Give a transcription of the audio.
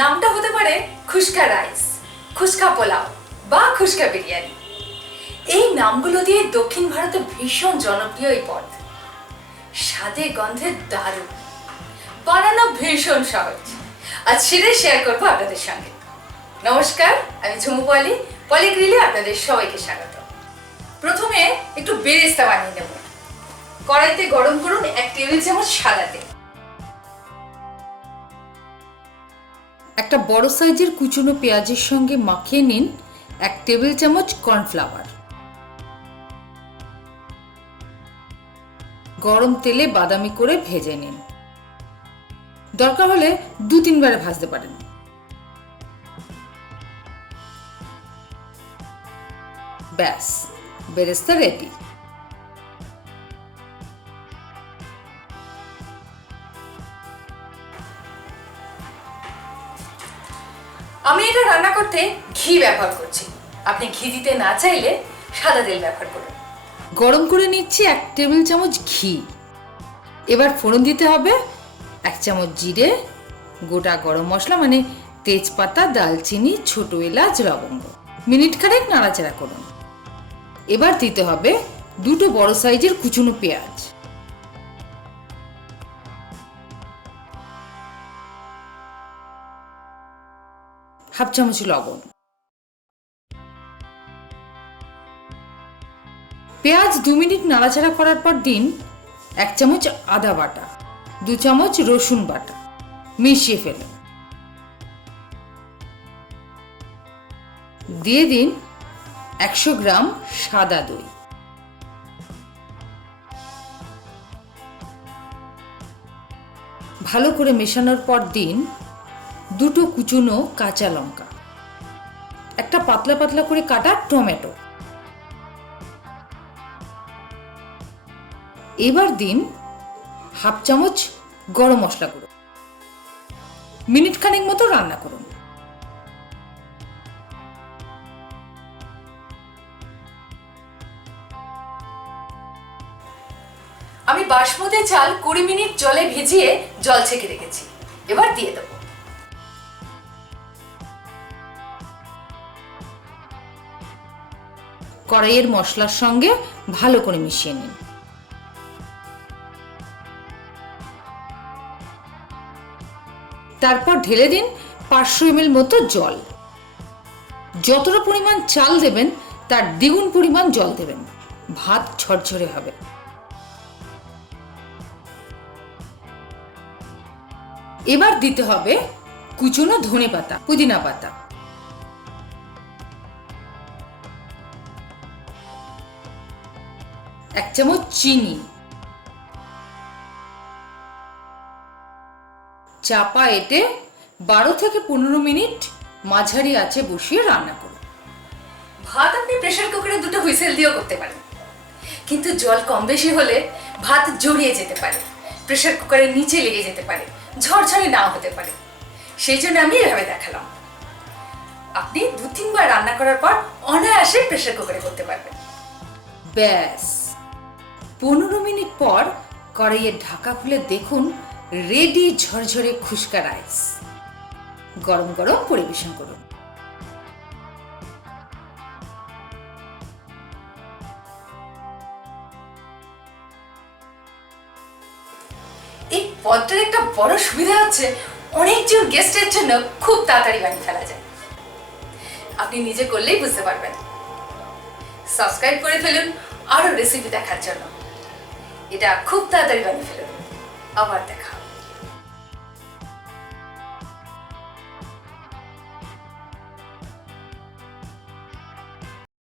নামটা হতে পারে খুশকা রাইস, খুশকা পোলাও বা খুশকা বিরিয়ানি। এই নামগুলো দিয়ে দক্ষিণ ভারতে ভীষণ জনপ্রিয় এই পদ। স্বাদে গন্ধে দারুণ, বানানো ভীষণ সহজ। আজ সেটাই শেয়ার করবো আপনাদের সঙ্গে। নমস্কার, আমি ঝুমু পলি, পলি গ্রিলে আপনাদের সবাইকে স্বাগত। প্রথমে একটু বেরেস্তা বানিয়ে নেব। কড়াইতে গরম করুন 1 টেবিল চামচ সাদা তেল। একটা বড় সাইজের কুচনো পেঁয়াজের সঙ্গে মাখিয়ে নিন 1 টেবিল চামচ কর্নফ্লাওয়ার। গরম তেলে বাদামি করে ভেজে নিন। দরকার হলে 2-3 বারে ভাজতে পারেন। ব্যাস, বেরেস্তা রেডি। আমি এটা রান্না করতে ঘি ব্যবহার করছি। আপনি ঘি দিতে না চাইলে সাদা তেল ব্যবহার করুন। গরম করে নিচ্ছি 1 টেবিল চামচ ঘি। এবার ফোড়ন দিতে হবে 1 চামচ জিরে, গোটা গরম মশলা মানে তেজপাতা, দালচিনি, ছোট এলাচ, লবঙ্গ। মিনিট খানেক নাড়াচাড়া করুন। এবার দিতে হবে 2টো বড় সাইজের কুচনো পেঁয়াজ। হাফ চামচ লবণ। পেঁয়াজ 2 মিনিট নাড়াচাড়া করার পর দিন 1 চামচ আদা বাটা, 2 চামচ রসুন বাটা, মিশিয়ে ফেলুন। দিয়ে দিন 100 গ্রাম সাদা দই। ভালো করে মেশানোর পর দিন 2টো কুচনো কাঁচা লঙ্কা, একটা পাতলা পাতলা করে কাটা টমেটো। এবার দিন হাফ চামচ গরম মশলা গুঁড়ো। মিনিট খানেক মতো রান্না করুন। আমি বাসমতি চাল 20 মিনিট জলে ভিজিয়ে জল ছেঁকে রেখেছি। এবার দিয়ে দেব। কড়াইয়ের মশলার সঙ্গে ভালো করে মিশিয়ে নিন। তারপর ঢেলে দিন 500 ml মতো জল। যতটা পরিমাণ চাল দেবেন তার দ্বিগুণ পরিমাণ জল দেবেন। ভাত ঝরঝরে হবে। এবার দিতে হবে কুচনো ধনেপাতা, পুদিনা পাতা, এক চামচ চিনি, চাপা এঁটে 12 থেকে 15 মিনিট মাঝারি আঁচে বসিয়ে রান্না করুন। ভাত আপনি প্রেসার কুকারে 2টো হুইসেল দিয়েও করতে পারেন, কিন্তু জল কম বেশি হলে ভাত জড়িয়ে যেতে পারে, প্রেসার কুকারের নিচে লেগে যেতে পারে, ঝরঝরে নাও হতে পারে। সেই জন্য আমি এভাবে দেখালাম। আপনি 2-3 বার রান্না করার পর অনায়াসে প্রেসার কুকারে করতে পারবেন। ব্যাস, 15 মিনিট পর কড়াইয়ের ঢাকা খুলে দেখুন রেডি ঝরঝরে খুশকা রাইস। গরম গরম পরিবেশন করুন। এই পদটার একটা বড় সুবিধা হচ্ছে অনেকজন গেস্টের জন্য খুব তাড়াতাড়ি বানিয়ে ফেলা যায়। আপনি নিজে করলেই বুঝতে পারবেন। সাবস্ক্রাইব করে ফেলুন আরো রেসিপি দেখার জন্য। এটা খুব তাড়াতাড়ি বানিয়ে ফেলুন। আবার দেখা।